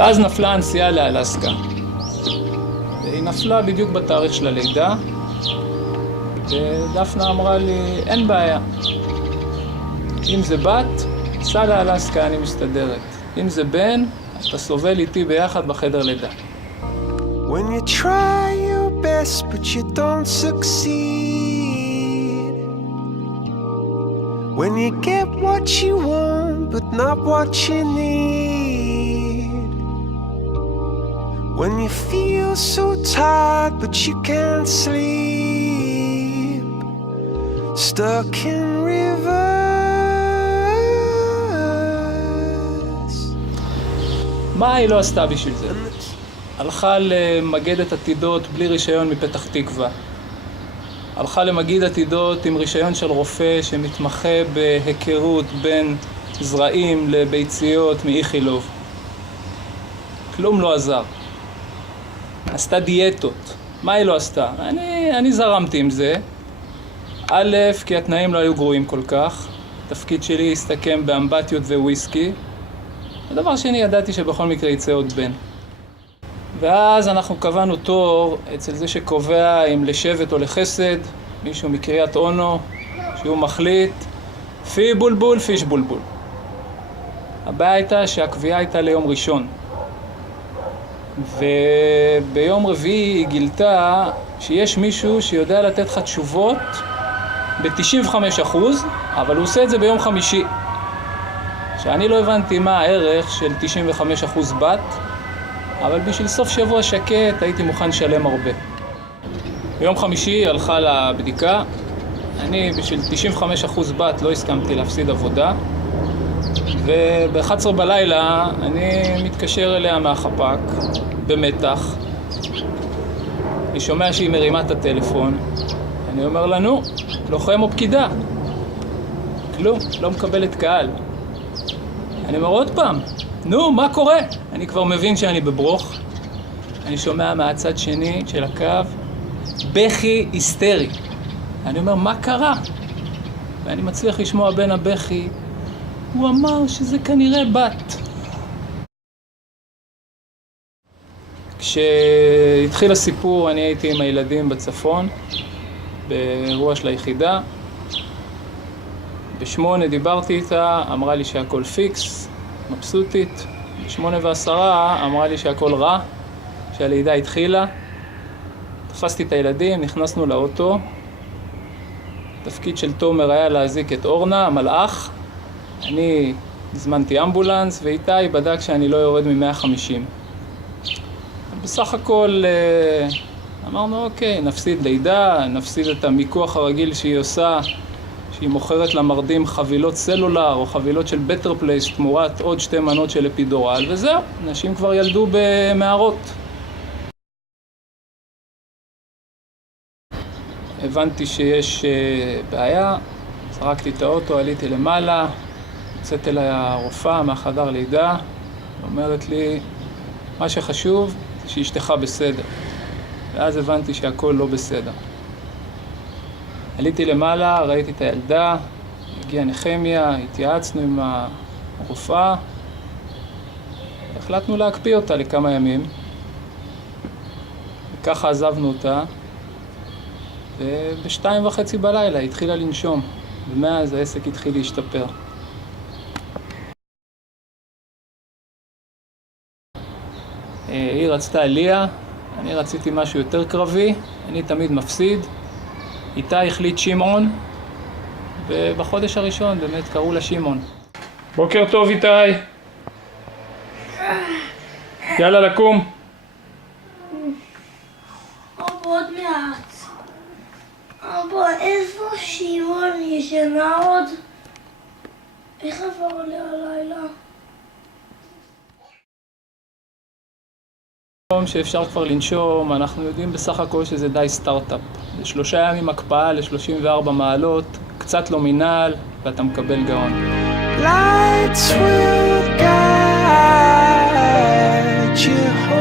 ואז נפלה הנסיעה לאלסקה. והיא נפלה בדיוק בתאריך של הלידה, ודפנה אמרה לי, אין בעיה. אם זה בת, סע לאלסקה, אני מסתדרת. אם זה בן, אתה סובל איתי ביחד בחדר לידה. When you try your best but you don't succeed, when you get what you want but not what you need, when you feel so tired but you can't sleep, stuck in rivers. מה היא לא עשתה בשביל זה? הלכה למגדת עתידות בלי רישיון מפתח תקווה. הלכה למגיד עתידות עם רישיון של רופא שמתמחה בהיכרות בין זרעים לביציות מאיכילוב. כלום לא עזר. עשתה דיאטות. מה היא לא עשתה? אני זרמתי עם זה. א', כי התנאים לא היו גרועים כל כך. התפקיד שלי הסתכם באמבטיות וויסקי. הדבר שני, ידעתי שבכל מקרה יצא עוד בן. ואז אנחנו קבענו תור אצל זה שקובע אם לשבט או לחסד, מישהו מקריית אונו, שהוא מחליט, פי בולבול, פיש בולבול. הבעיה הייתה שהקביעה הייתה ליום ראשון. וביום רביעי היא גילתה שיש מישהו שיודע לתת לך תשובות ב-95%, אבל הוא עושה את זה ביום חמישי. שאני לא הבנתי מה הערך של 95% בת, אבל בשביל סוף שבוע שקט הייתי מוכן לשלם הרבה. ביום חמישי היא הלכה לבדיקה. אני בשביל 95% בת לא הסכמתי להפסיד עבודה. וב-11 בלילה אני מתקשר אליה מהחפ"ק במתח. אני שומע שהיא מרימה את הטלפון. אני אומר לה, נו, לוחם או פקידה? כלום, לא מקבלת קהל. אני אומר עוד פעם, נו, מה קורה? אני כבר מבין שאני בברוך. אני שומע מהצד שני של הקו, בכי היסטרי. אני אומר, מה קרה? ואני מצליח לשמוע בין הבכי, הוא אמר שזה כנראה בת. כשהתחיל הסיפור, אני הייתי עם הילדים בצפון, באירוע של היחידה. ב8 דיברתי איתה, אמרה לי שהכל פיקס, מבסוטית. ב8:10 אמרה לי שהכל רע, שהלידה התחילה. תפסתי את הילדים, נכנסנו לאוטו. התפקיד של תומר היה להזיק את אורנה, המלאך. אני הזמנתי אמבולנס, ואיתי בדק שאני לא יורד מ-150. בסך הכל אמרנו, אוקיי, נפסיד לידה, נפסיד את המיקוח הרגיל שהיא עושה, שהיא מוכרת למרדים חבילות סלולר או חבילות של בטר פלייס תמורת עוד 2 מנות של אפידורל, וזהו, נשים כבר ילדו במערות. הבנתי שיש בעיה, זרקתי את האוטו, עליתי למעלה, יצאת אליי הרופאה מהחדר לידה, אומרת לי, מה שחשוב זה שאשתך בסדר. ואז הבנתי שהכל לא בסדר. עליתי למעלה, ראיתי את הילדה, הגיעה נחמיה, התייעצנו עם הרופאה, החלטנו להקפיא אותה לכמה ימים, וככה עזבנו אותה, וב2:30 בלילה היא התחילה לנשום, ומאז העסק התחיל להשתפר. היא רצתה ליה, אני רציתי משהו יותר קרבי, אני תמיד מפסיד. איתה החליט שמעון, ובחודש הראשון באמת קראו לה שמעון. בוקר טוב איתי. יאללה לקום. אבא עוד מעט. אבא, איפה שמעון? ישנה עוד? איך עבר עליה הלילה? יום שאפשר כבר לנשום, אנחנו יודעים בסך הכל שזה די סטארט-אפ. זה 3 ימים הקפאה ל-34 מעלות, קצת לא מנהל, ואתה מקבל גאון. Lights will guide you home.